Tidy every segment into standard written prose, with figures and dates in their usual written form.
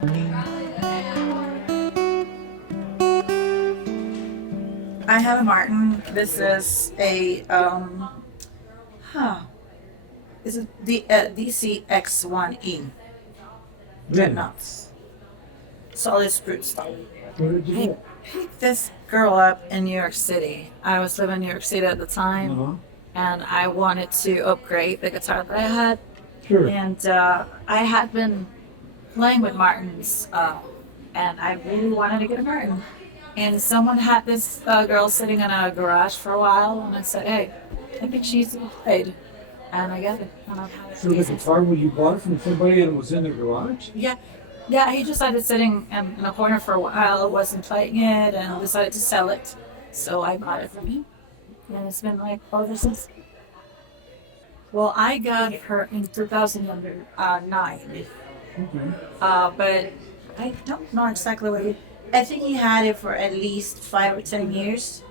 I have a Martin. This is a is it the DCX1E dreadnoughts, solid spruce style. Where did you I get? picked this girl up in New York City. I was living in New York City at the time, Uh-huh. and I wanted to upgrade the guitar that I had. Sure. And I had been playing with Martins, and I really wanted to get a Martin. And someone had this girl sitting in a garage for a while, and I said, "Hey, I think she's played," and I got it. And I've had it So the since. guitar when you bought it from somebody and it was in the garage? Yeah, yeah. He just had it sitting in a corner for a while, wasn't playing it, and decided to sell it. So I bought it from him, and it's been like ever since. Well, I got her in 2009. Okay. But I don't know exactly what he. I think he had it for at least 5 or 10 years.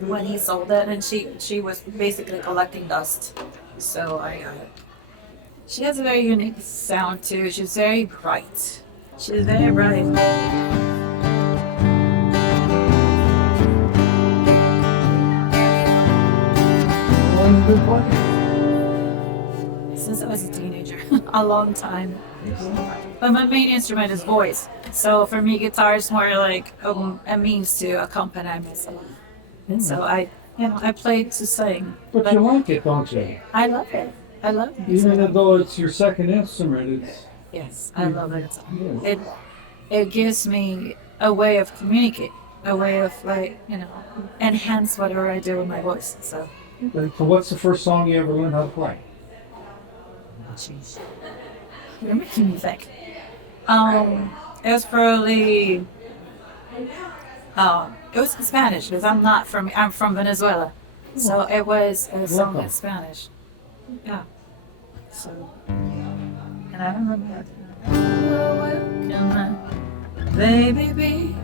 When he sold it, and she was basically collecting dust. So I got it. She has a very unique sound too. She's very bright. She's very bright. Well, you've been playing. Since I was a teenager, a long time. But my main instrument is voice. So for me, guitar is more like a means to accompany myself. And so I play to sing. But you like it, don't you? I love it. I love music. Even though it's your second instrument, it's... Yes, I love it. Yeah. It gives me a way of communicate, a way of enhance whatever I do with my voice. So, So what's the first song you ever learned how to play? jeez, you're making me think. It was probably it was in Spanish because I'm from Venezuela, so it was a song in Spanish. Yeah. So, and I remember that. Baby, be,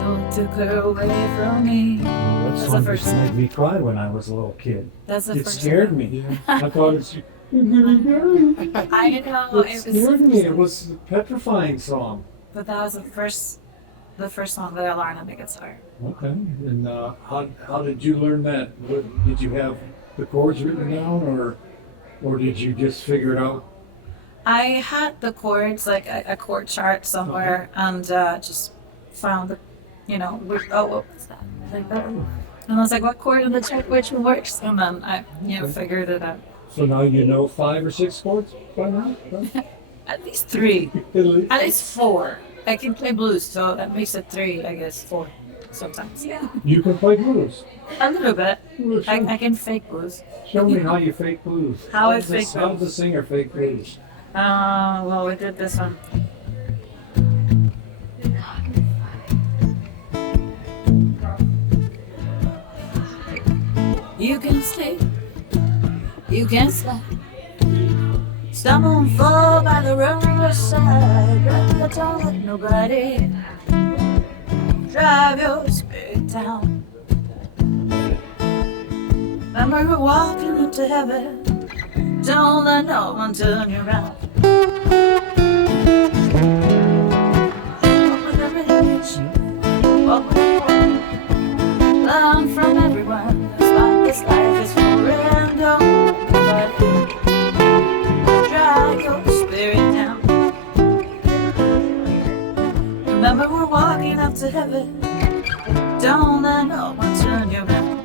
don't took her away from me. That That's the song first just made me cry when I was a little kid. That's the It first scared song. me. I thought it's... I know It it was scared me. It was a petrifying song. but that was the first song that I learned on the guitar. Okay. And how did you learn that? Did you have the chords written down, or did you just figure it out? I had the chords, like a chord chart somewhere, and just found the, what was that? Like that. And I was like, what chord in the chart, which one works? And then I, figured it out. So now you know 5 or 6 chords by now? At least 3, Right? at least 4. I can play blues, so that makes it 3, I guess, 4 sometimes. Yeah, You can play blues. a little bit. Well, I can fake blues. Show me how you fake blues. How I does fake How blues. does a singer fake blues? Well, we did this one. You can sleep, you can slide, stumble and fall by the riverside, but don't let nobody drive your spirit down. Remember we're walking up to heaven, don't let no one turn you around. Walk with every inch, walk with the world, learn from everyone. This life is for real, don't nobody drag your spirit down. Remember we're walking up to heaven, don't let no one turn you around.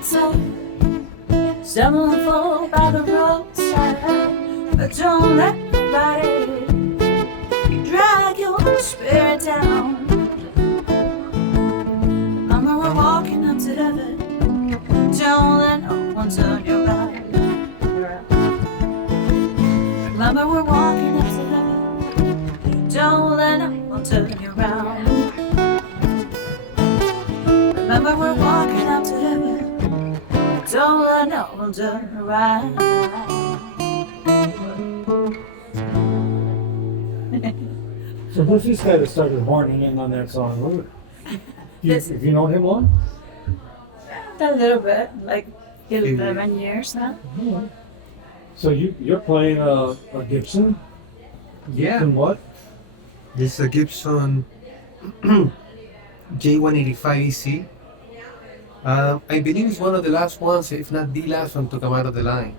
outside. Someone fall by the roadside, but don't let nobody drag your spirit down. Remember we're walking up to heaven. Don't let no one turn you around. Remember we're walking up to heaven. Don't let no one turn you around. Remember we're walking up to heaven. Don't let no one turn around. So who's this guy that started horning in on that song? Have you known him long? A little bit, like 11 years now. So you're playing a Gibson? Yeah. Gibson what? This is a Gibson J185 EC. I believe it's one of the last ones, if not the last one, to come out of the line.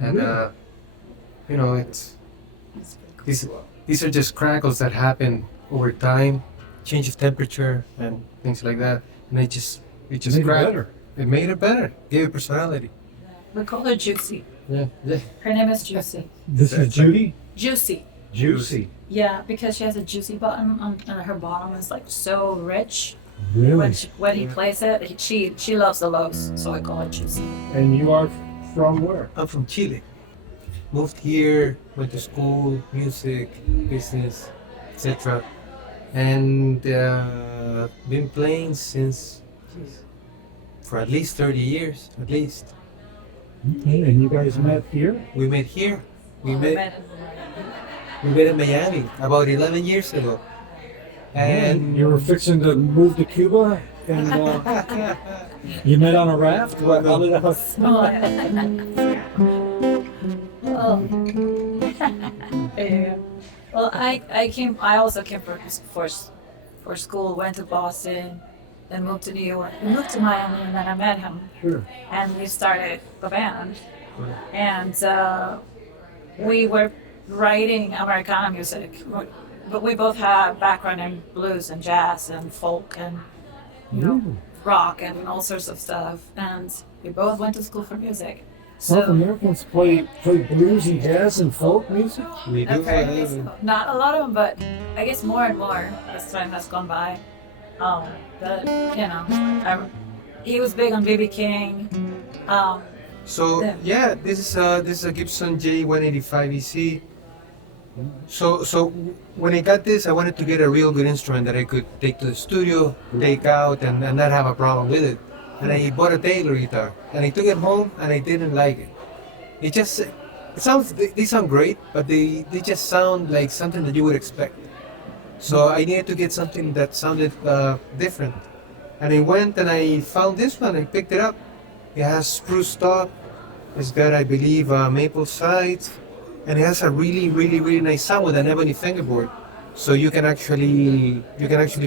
And you know, these are just crackles that happen over time, change of temperature and things like that. And it just Made it cracked. better. It made it better. Gave it personality. We call her Juicy. Yeah. Her name is Juicy. This is Judy? Juicy. Juicy. Yeah, because she has a juicy button on her bottom is like so rich. Really? When he plays it, she loves the lows, so I call her Juicy. And you are from where? I'm from Chile. Moved here, went to school, music, business, etc. And been playing since, for at least 30 years, at least. Okay, and you guys met here? We met here. We Oh, met in Miami about 11 years ago. And you were fixing to move to Cuba, and you met on a raft. What? How did that? Oh. Yeah. Well, I also came for school, went to Boston, then moved to New York, moved to Miami, and then I met him, Sure. and we started the band, and we were writing Americana music, but we both have background in blues and jazz and folk and rock and all sorts of stuff, and we both went to school for music. South Americans play blues and jazz and folk music? we do Okay, not a lot of them, but I guess more and more as time has gone by. But you know, he was big on B.B. King. So yeah, this is a Gibson J185 EC. So when I got this, I wanted to get a real good instrument that I could take to the studio, take out, and not have a problem with it. And I bought a Taylor guitar, and I took it home, and I didn't like it. They sound great, but they just sound like something that you would expect. So I needed to get something that sounded different. And I went and I found this one, I picked it up. It has spruce top, it's got, I believe, maple sides, and it has a really, really, really nice sound with an ebony fingerboard. So you can actually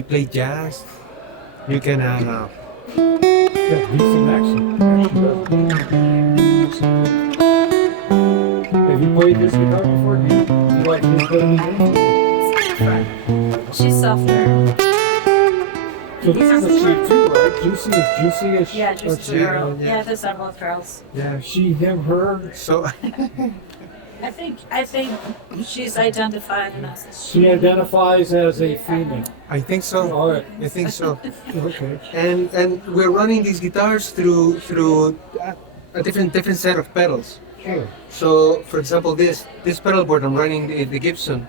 play jazz. You can Yeah, decent accent. Have you played this guitar before? Do you like this better than yours? She's softer. So this is a she too, right? Juicy is juicy-ish? Yeah, just a yeah, girl. yeah. Yeah, there's several girls. yeah. She, him, her. So I think she's identifying us. She identifies as a female. I think so. All right. I think so. Okay. And we're running these guitars through a different set of pedals. Sure. So, for example, this pedal board I'm running the Gibson.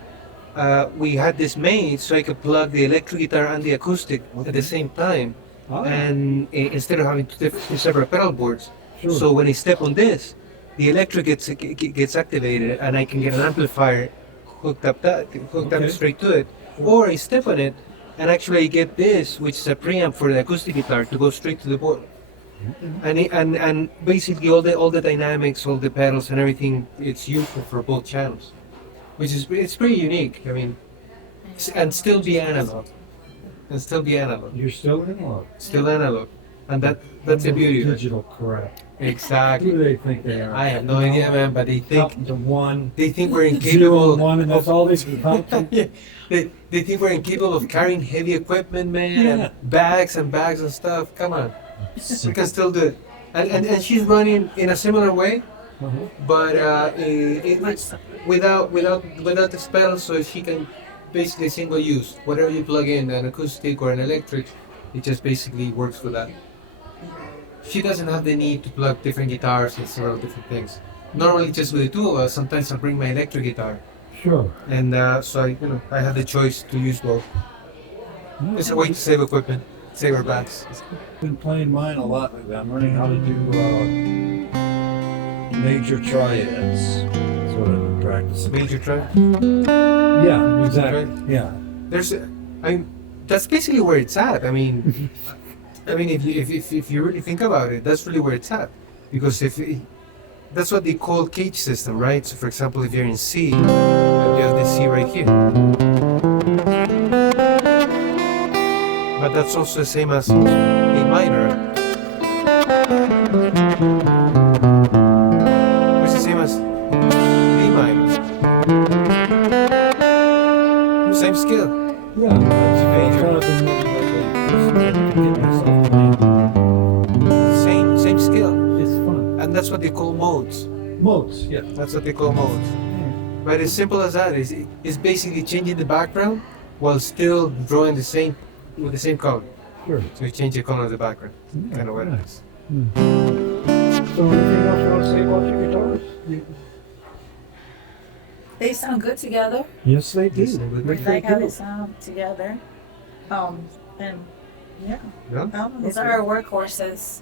We had this made so I could plug the electric guitar and the acoustic at the same time, and instead of having two separate pedal boards. Sure. So when I step on this, the electric gets activated, and I can get an amplifier hooked up Okay. straight to it. Or I step on it, and actually I get this, which is a preamp for the acoustic guitar, to go straight to the board. And basically all the dynamics, all the pedals and everything, it's useful for both channels, which is it's pretty unique. I mean, and still be analog, You're still in love. still analog, and that's the beauty of it. Digital crap. Who Exactly. do they think they are? I have no idea, man, but they Up think to one. we're 0 and incapable. 1, and that's all they can count to. Yeah, they think we're incapable of carrying heavy equipment, man, Yeah. and bags and stuff. Come on. We can still do it. And she's running in a similar way, but it's without the pedals, so she can basically single use. Whatever you plug in, an acoustic or an electric, it just basically works with that. She doesn't have the need to plug different guitars and several different things. Normally, just with the two of us, sometimes I bring my electric guitar, Sure. and so I have the choice to use both. It's a way to save equipment, save our backs. I've been playing mine a lot lately. I'm learning how to do major triads. That's what I've been practicing. Major track. Yeah, exactly. Yeah. That's basically where it's at. I mean, if you really think about it, that's really where it's at. Because that's what they call cage system, right? So, for example, if you're in C, you have this C right here. But that's also the same as A minor. It's the same as D minor. Same scale. Yeah, that's Major. kind of been really like get myself playing. Same scale. It's fun. And that's what they call modes. Modes, yeah. That's what they call modes. But as simple as that, it's basically changing the background while still drawing with the same color. Sure. So you change the color of the background. Yeah, Kind of what it nice. is. So anything else you want to say about your guitars? They sound good together. Yes, they do. Yes, they do. We like how they sound together. And yeah, Yeah? these are our workhorses.